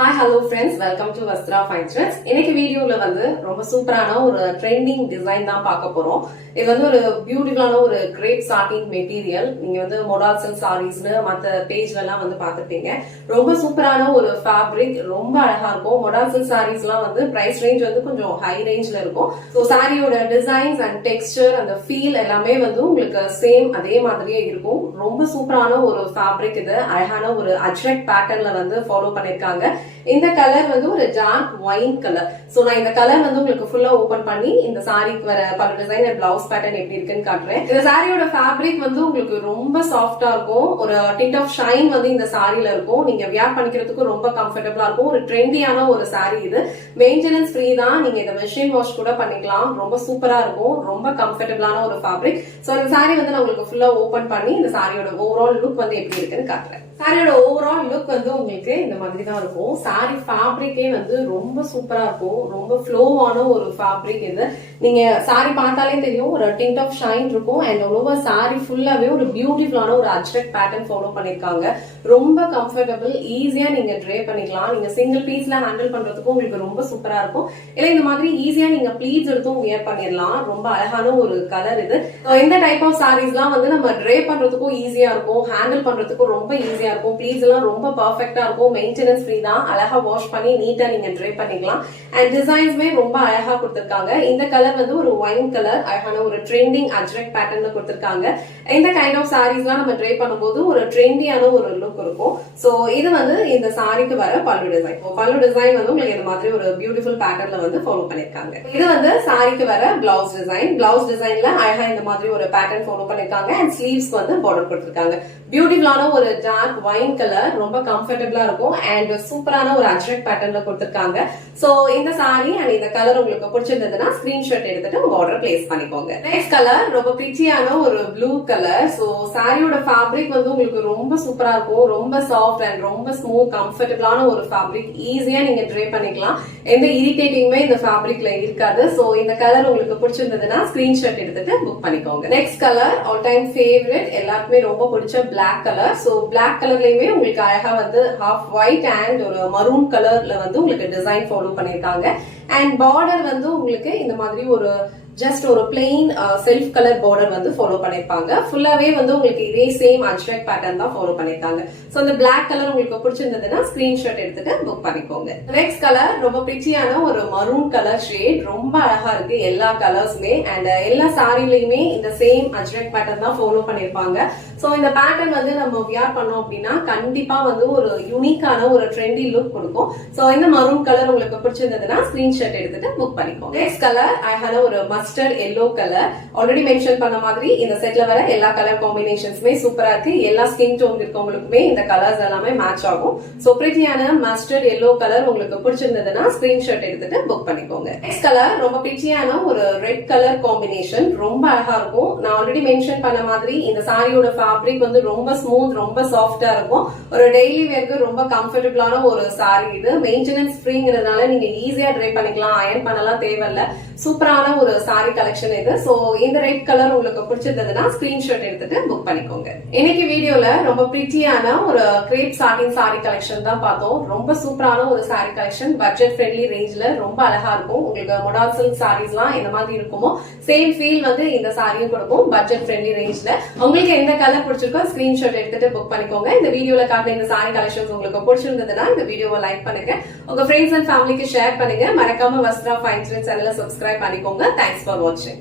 Hi, hello friends. Welcome to Vastra Fine Threads. இன்னைக்கு வீடியோல ரொம்ப சூப்பரான ஒரு ட்ரெண்டிங் டிசைன் தான் பார்க்க போறோம். இது ஒரு பியூட்டிஃபுல்லான ஒரு கிரேப் சாட்டின் மெட்டீரியல். நீங்க மொடால் சில்க் சாரீஸ்னு மத்த பேஜ்ல எல்லாம் பார்த்திருப்பீங்க. ரொம்ப சூப்பரான ஒரு ஃபேப்ரிக், ரொம்ப அழகா இருக்கும். மொடால் சில்க் சாரீஸ் எல்லாம் பிரைஸ் ரேஞ்ச் கொஞ்சம் ஹை ரேஞ்ச்ல இருக்கும். ஸோ சாரியோட டிசைன்ஸ் அண்ட் டெக்ஸ்டர் அந்த ஃபீல் எல்லாமே உங்களுக்கு சேம் அதே மாதிரியே இருக்கும். ரொம்ப சூப்பரான ஒரு ஃபேப்ரிக். இது அழகான ஒரு அஜ்ரக் பேட்டர்ன்ல ஃபாலோ பண்ணிருக்காங்க. இந்த கலர் ஒரு டார்க் ஒயின் கலர். சோ நான் இந்த கலர் உங்களுக்கு ஃபுல்லா ஓபன் பண்ணி இந்த சாரிக்கு வர பல டிசைன் அண்ட் பிளவுஸ் பேட்டர்ன் எப்படி இருக்குன்னு காட்டுறேன். இந்த சாரியோட ஃபேப்ரிக் உங்களுக்கு ரொம்ப சாஃப்டா இருக்கும். ஒரு டிண்ட் ஆஃப் ஷைன் இந்த சாரில இருக்கும். நீங்க வியர் பண்ணிக்கிறதுக்கு ரொம்ப கம்ஃபர்டபுளா இருக்கும். ஒரு ட்ரெண்டியான ஒரு சாரி. இது மெயின்டெனன்ஸ் ஃப்ரீ தான். நீங்க இதை மெஷின் வாஷ் கூட பண்ணிக்கலாம். ரொம்ப சூப்பரா இருக்கும். ரொம்ப கம்ஃபர்டபுளான ஒரு ஃபேப்ரிக். சோ இந்த சாரி நான் உங்களுக்கு ஃபுல்லா ஓபன் பண்ணி இந்த சாரியோட ஓவரால் லுக் எப்படி இருக்குன்னு காட்டுறேன். சாரியோட ஓவரால் லுக் உங்களுக்கு இந்த மாதிரி தான் இருக்கும். சாரி ஃபேப்ரிக்கே ரொம்ப சூப்பரா இருக்கும். ரொம்ப ஃப்ளோவான ஒரு ஃபேப்ரிக். இது நீங்க சாரி பார்த்தாலே தெரியும். ஒரு டிண்ட் ஆஃப் ஷைன் இருக்கும். அண்ட் ஓவர் சாரி ஃபுல்லாவே ஒரு பியூட்டிஃபுல்லான ஒரு அஜ்ரக் பேட்டர்ன் ஃபாலோ பண்ணிருக்காங்க. ரொம்ப கம்ஃபர்டபுள், ஈஸியா நீங்க ட்ரே பண்ணிக்கலாம். நீங்க சிங்கிள் பீஸ்ல ஹேண்டில் பண்றதுக்கும் உங்களுக்கு ரொம்ப சூப்பரா இருக்கும். இல்ல இந்த மாதிரி ஈஸியா நீங்க ப்ளீட்ஸ் எடுத்தும் வியர் பண்ணிடலாம். ரொம்ப அழகான ஒரு கலர் இது. இந்த டைப் ஆஃப் சாரீஸ் எல்லாம் நம்ம ட்ரே பண்றதுக்கும் ஈஸியா இருக்கும். ஹேண்டில் பண்றதுக்கும் ரொம்ப ஈஸியா இருக்கும். ப்ளீட்ஸ் எல்லாம் ரொம்ப பர்ஃபெக்டா இருக்கும். மெயின்டெனன்ஸ் ஃப்ரீ தான். அழகா வாஷ் பண்ணி நீட்டா நீங்க ட்ரே பண்ணிக்கலாம். அண்ட் டிசைன்ஸ்மே ரொம்ப அழகா கொடுத்திருக்காங்க. இந்த கலர் ஒரு ஒயின் கலர், அழகான ஒரு ட்ரெண்டிங் அஜ்ரக் பேட்டர்ன்ல கொடுத்திருக்காங்க. இந்த கைண்ட் ஆஃப் சாரீஸ் எல்லாம் நம்ம ட்ரே பண்ணும்போது ஒரு ட்ரெண்டியான ஒரு லுக் இருக்கும். சோ இது இந்த சாரிக்கு வர பல்லு டிசைன். பல்லு டிசைன் உங்களுக்கு இந்த மாதிரி ஒரு பியூட்டிஃபுல் பேட்டர்ன்ல ஃபாலோ பண்ணிருக்காங்க. இது சாரிக்கு வர பிளவுஸ் டிசைன். பிளவுஸ் டிசைன்ல அழகா இந்த மாதிரி ஒரு பேட்டர்ன் ஃபாலோ பண்ணிருக்காங்க. அண்ட் ஸ்லீவ்ஸ்க்கு பார்டர் கொடுத்திருக்காங்க. பியூட்டிஃபுல்லான ஒரு டார்க் ஒயின் கலர், ரொம்ப கம்ஃபர்டபுளா இருக்கும். அண்ட் சூப்பரான ஒரு அஜ்ரக் பேட்டர்ன்ல கொடுத்திருக்காங்க. சோ இந்த சாரி அண்ட் இந்த கலர் உங்களுக்கு பிடிச்சிருந்ததுன்னா ஸ்கிரீன்ஷாட் எடுத்துட்டு உங்க ஆர்டர் பிளேஸ் பண்ணிக்கோங்க. நெக்ஸ்ட் கலர் ரொம்ப பிரிட்டியான ஒரு ப்ளூ கலர். சோ சாரியோட ஃபேப்ரிக் உங்களுக்கு ரொம்ப சூப்பரா இருக்கும். ரொம்ப சாஃப்ட் அண்ட் ரொம்ப ஸ்மூத் கம்ஃபர்டபுளான ஒரு ஃபேப்ரிக். ஈஸியா நீங்க ட்ரே பண்ணிக்கலாம். எந்த இரிட்டேட்டிங்குமே இந்த ஃபேப்ரிக்ல இருக்காது. சோ இந்த கலர் உங்களுக்கு பிடிச்சிருந்ததுன்னா ஸ்கிரீன்ஷாட் எடுத்துட்டு புக் பண்ணிக்கோங்க. Next colour all time favourite, எல்லாருக்குமே ரொம்ப பிடிச்ச பிளாக் கலர். சோ பிளாக் கலர்லயுமே உங்களுக்கு அழகா ஹாஃப் ஒயிட் அண்ட் ஒரு மரூன் கலர்ல உங்களுக்கு டிசைன் ஃபாலோ பண்ணிருக்காங்க. அண்ட் பார்டர் உங்களுக்கு இந்த மாதிரி ஒரு ஜஸ்ட் ஒரு plain self colour border follow பண்ணிருப்பாங்க. ஃபுல்லாவே உங்களுக்கு இதே சேம் அஜ்ரக் பேட்டர்ன் தான் ஃபாலோ பண்ணிருக்காங்க. சோ இந்த பிளாக் கலர் உங்களுக்கு பிடிச்சிருந்ததுன்னா ஸ்கிரீன்ஷாட் எடுத்துட்டு புக் பண்ணிக்கோங்க. நெக்ஸ்ட் கலர் ரொம்ப பிரிட்டியான ஒரு மரூன் கலர் ஷேட். ரொம்ப அழகா இருக்கு எல்லா கலர்ஸ்மே. அண்ட் எல்லா சாரிலையுமே இந்த சேம் அஜ்ரக் பேட்டர்ன் தான் ஃபாலோ பண்ணிருப்பாங்க. சோ இந்த பேட்டர்ன் நம்ம வியர் பண்ணோம் அப்படின்னா கண்டிப்பா ஒரு யூனிக்கான ஒரு ட்ரெண்டி லுக் கொடுக்கும். சோ இந்த மரூன் கலர் உங்களுக்கு பிடிச்சிருந்ததுன்னா ஸ்கிரீன்ஷாட் எடுத்துட்டு புக் பண்ணிக்கோங்க. நெக்ஸ்ட் கலர் அழகான ஒரு mustard yellow colour. Already mention பண்ண மாதிரி இந்த செட்ல வர எல்லா கலர் காம்பினேஷன்ஸ்மே சூப்பரா இருக்கு. எல்லா ஸ்கின் டோன் இருக்கவங்களுக்குமே இந்த கலர்ஸ் எல்லாமே மேட்ச் ஆகும். சோ பிரிட்டியான மஸ்டர்ட் எல்லோ கலர் உங்களுக்கு பிடிச்சிருந்ததுன்னா ஸ்கிரீன்ஷாட் எடுத்துட்டு புக் பண்ணிக்கோங்க. நெக்ஸ்ட் கலர் ரொம்ப பிரிட்டியான ஒரு ரெட் கலர் காம்பினேஷன். ரொம்ப அழகா இருக்கும். நான் ஆல்ரெடி மென்ஷன் பண்ண மாதிரி இந்த சாரியோட ஃபேப்ரிக் ரொம்ப ஸ்மூத், ரொம்ப சாஃப்டா இருக்கும். ஒரு டெய்லி வேர்க்கு ரொம்ப கம்ஃபர்டபுளான ஒரு சாரி. இது மெயின்டெனன்ஸ் ஃப்ரீங்கிறதுனால நீங்க ஈஸியா ட்ரை பண்ணிக்கலாம். அயன் பண்ணலாம் தேவையில்ல. சூப்பரான ஒரு சாரி கலெக்ஷன் இது. சோ இந்த ரெட் கலர் உங்களுக்கு பிடிச்சிருந்ததுன்னா ஸ்கிரீன்ஷாட் எடுத்துட்டு புக் பண்ணிக்கோங்க. இன்னைக்கு வீடியோல ரொம்ப பிரிட்டியான ஒரு கிரேப் சாட்டின் சாரி கலெக்ஷன் தான் பார்த்தோம். ரொம்ப சூப்பரான ஒரு சாரி கலெக்ஷன். பட்ஜெட் ஃப்ரெண்ட்லி ரேஞ்ச்ல ரொம்ப அழகா இருக்கும். உங்களுக்கு மொடால் சில்க் சாரீஸ் எல்லாம் இந்த மாதிரி இருக்குமோ சேம் ஃபீல் இந்த சாரியும் கொடுக்கும். பட்ஜெட் ஃப்ரெண்ட்லி ரேஞ்ச்ல உங்களுக்கு எந்த கலர் பிடிச்சிருக்கோ ஸ்கிரீன்ஷாட் எடுத்துட்டு புக் பண்ணிக்கோங்க. இந்த வீடியோல காட்டுற இந்த சாரி கலெக்ஷன்ஸ் உங்களுக்கு பிடிச்சிருந்ததுன்னா இந்த வீடியோவை லைக் பண்ணுங்க. உங்க ஃப்ரெண்ட்ஸ் அண்ட் ஃபேமிலிக்கு ஷேர் பண்ணுங்க. மறக்காம வஸ்த்ரா ஃபைன் த்ரெட்ஸ் சேனலை சப்ஸ்கிரைப் பண்ணிக்கோங்க. தேங்க்ஸ் ஃபார் வாட்சிங்.